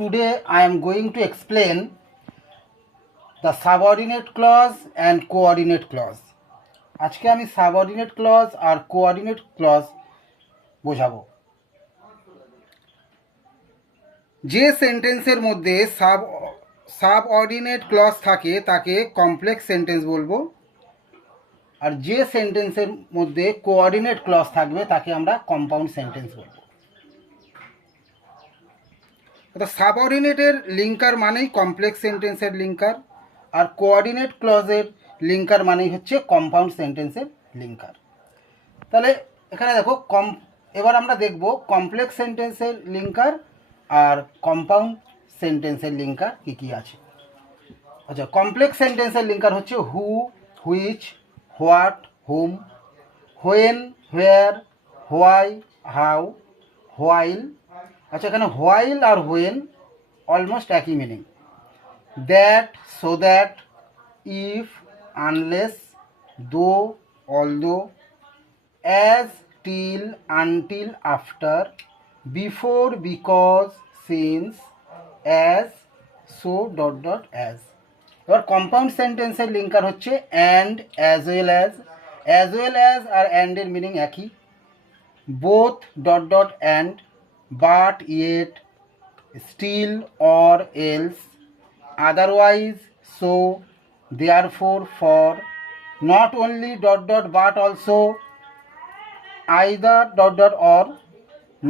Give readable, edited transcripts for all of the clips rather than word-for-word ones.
today I am going to explain the subordinate clause and coordinate clause. আজকে আমি subordinate clause আর coordinate clause বোঝাবো। যে সেন্টেন্সের মধ্যে সাবঅর্ডিনেট ক্লজ থাকে তাকে কমপ্লেক্স সেন্টেন্স বলবো, আর যে সেন্টেন্সের মধ্যে কোঅর্ডিনেট ক্লজ থাকবে তাকে আমরা কম্পাউন্ড সেন্টেন্স বলবো। সাবঅর্ডিনেটের লিঙ্কার মানেই কমপ্লেক্স সেন্টেন্সের লিঙ্কার, আর কোঅর্ডিনেট ক্লজের লিঙ্কার মানেই হচ্ছে কম্পাউন্ড সেন্টেন্সের লিঙ্কার। তাহলে এখানে দেখো এবার আমরা দেখব কমপ্লেক্স সেন্টেন্সের লিঙ্কার আর কম্পাউন্ড সেন্টেন্সের লিঙ্কার কী কী আছে। আচ্ছা, কমপ্লেক্স সেন্টেন্সের লিঙ্কার হচ্ছে who, which, what, whom, when, where, why, how, while. আচ্ছা, এখানে হোয়াইল আর হোয়েন অলমোস্ট একই meaning. That, so that, if, unless, though, although, as, till, until, after, before, because, since, as, so, dot dot as. এবার compound সেন্টেন্সের linker হচ্ছে and, as well as আর অ্যান্ডের meaning একই। Both, dot dot and, but, yet, still, or, else, otherwise, so, therefore, for, not only dot dot but also, either dot dot or,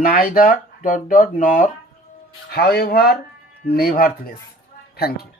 neither dot dot nor, however, nevertheless. Thank you.